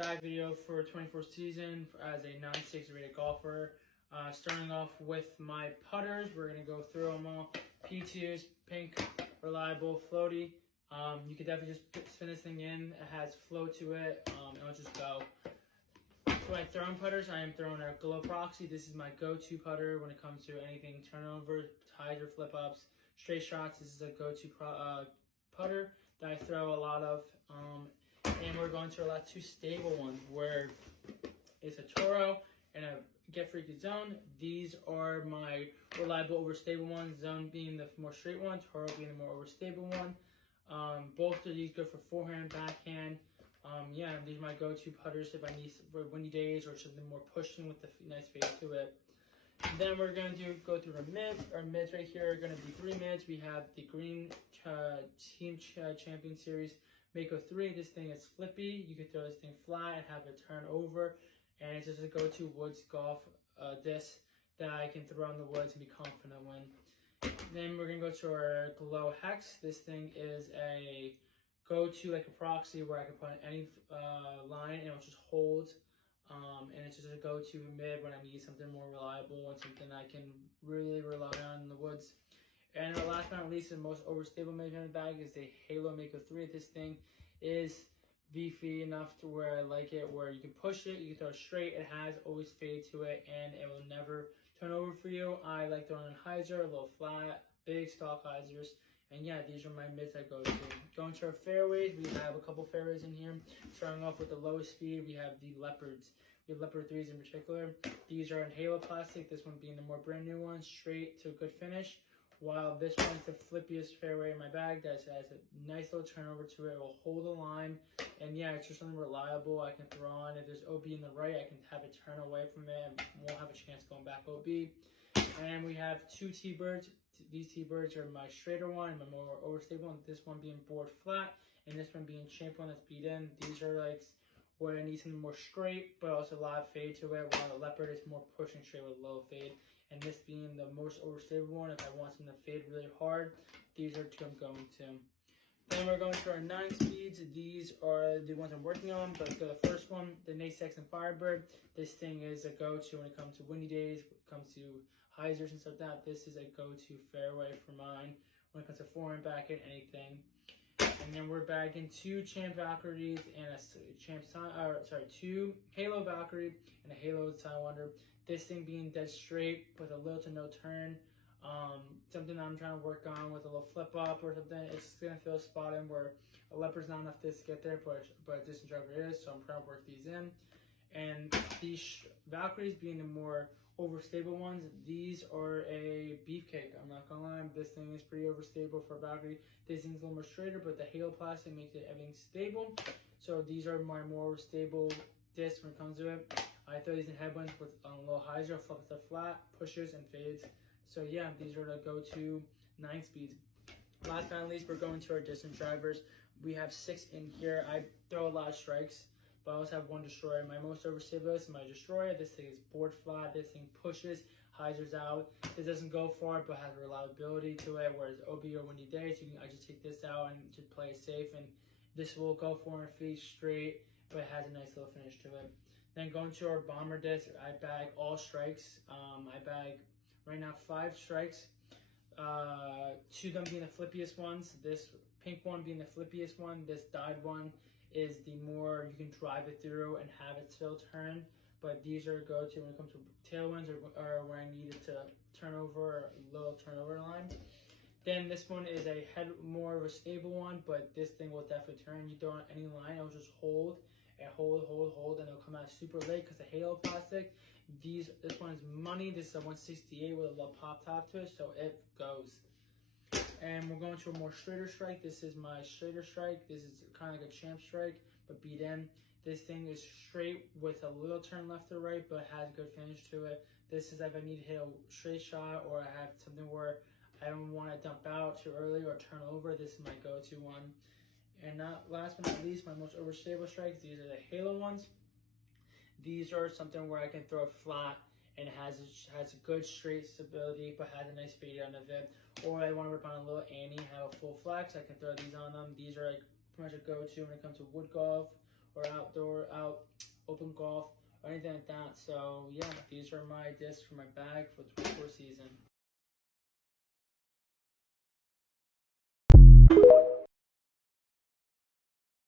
back video for 24th season as a 9-6 rated golfer. Starting off with my putters, we're going to go through them all. P2s, pink, reliable, floaty. You can definitely just spin this thing in. It has flow to it, and it'll just go. For my throwing putters, I am throwing a Glow Proxy. This is my go-to putter when it comes to anything turnover, ties or flip-ups, straight shots. This is a go-to putter that I throw a lot of. And we're going to our last two stable ones where it's a Toro and a Get Freaky Zone. These are my reliable overstable ones, Zone being the more straight one, Toro being the more overstable one. Both of these go for forehand, backhand. Yeah, these are my go-to putters if I need for windy days or something more pushing with the nice fade to it. And then we're going to go through our mids. Our mids right here are going to be 3 mids. We have the Green Team Champion Series Mako 3. This thing is flippy. You can throw this thing flat and have it turn over. And it's just a go-to woods golf disc that I can throw in the woods and be confident when. Then we're going to go to our Glow Hex. This thing is a go-to like a proxy where I can put in any line and it just holds. And it's just a go-to mid when I need something more reliable and something I can really rely on in the woods. And the last but not least, the most overstable mid in the bag is the Halo Mako 3. This thing is beefy enough to where I like it, where you can push it, you can throw it straight, it has always fade to it, and it will never turn over for you. I like throwing in hyzer, a little flat, big stock hyzers. And yeah, these are my mids I go to. Going to our fairways, we have a couple fairways in here. Starting off with the lowest speed, we have the Leopards. We have Leopard 3s in particular. These are in Halo plastic, this one being the more brand new one, straight to a good finish. While this one's the flippiest fairway in my bag that has a nice little turnover to it. It will hold the line. And yeah, it's just something reliable I can throw on. If there's OB in the right, I can have it turn away from it and won't have a chance going back OB. And we have 2 Teebirds. These Teebirds are my straighter one and my more overstable one. This one being board flat and this one being champ one that's beat in. These are like where I need something more straight but also a lot of fade to it, while the Leopard is more pushing straight with a low fade. And this being the most overstable one, if I want something to fade really hard, these are 2 I'm going to. Then we're going to our 9 speeds. These are the ones I'm working on, but the first one, the Shrykes and Firebird. This thing is a go-to when it comes to windy days, when it comes to hyzers and stuff like that. This is a go-to fairway for mine when it comes to forehand, backhand, anything. And then we're bagging 2 Champ Valkyries and a 2 Halo Valkyrie and a Halo Sidewinder. This thing being dead straight with a little to no turn. Something I'm trying to work on with a little flip up or something. It's gonna fill a spot in where a Leopard's not enough disc to get there, but a distant driver is. So I'm trying to work these in. And these Valkyries being the more overstable ones, these are a beefcake. I'm not gonna lie, this thing is pretty overstable for a Valkyrie. This thing's a little more straighter, but the Halo plastic makes it everything stable. So these are my more stable discs when it comes to it. I throw these in headwinds with a little hyzer, flip the flat, pushes and fades. So yeah, these are the go-to 9 speeds. Last but not least, we're going to our distant drivers. We have 6 in here. I throw a lot of Shrykes, but I also have 1 destroyer. My most overstable is my destroyer. This thing is board flat. This thing pushes, hyzers out. It doesn't go far, but has reliability to it. Whereas OB or windy days, I just take this out and just play it safe. And this will go 400 feet straight, but it has a nice little finish to it. Then going to our bomber disc, I bag all Shrykes. I bag right now 5 Shrykes. 2 of them being the flippiest ones. This pink one being the flippiest one. This dyed one is the more you can drive it through and have it still turn. But these are go-to when it comes to tailwinds or when I need it to turn over a little turnover line. Then this one is a more of a stable one, but this thing will definitely turn. You throw on any line, it'll just hold and hold, and it'll come out super late because the Halo plastic. This one is money. This is a 168 with a little pop top to it, so it goes. And we're going to a more straighter strike. This is my straighter strike. This is kind of like a champ strike, but beat in. This thing is straight with a little turn left or right, but has a good finish to it. This is if I need to hit a straight shot or I have something where I don't want to dump out too early or turn over. This is my go-to one. And last but not least, my most overstable strikes. These are the Halo ones. These are something where I can throw it flat and it has a good straight stability, but has a nice fade out of it. Or I want to rip on a little Annie, have a full flex, I can throw these on them. These are like pretty much a go-to when it comes to wood golf or open golf or anything like that. So yeah, these are my discs for my bag for the 24 season.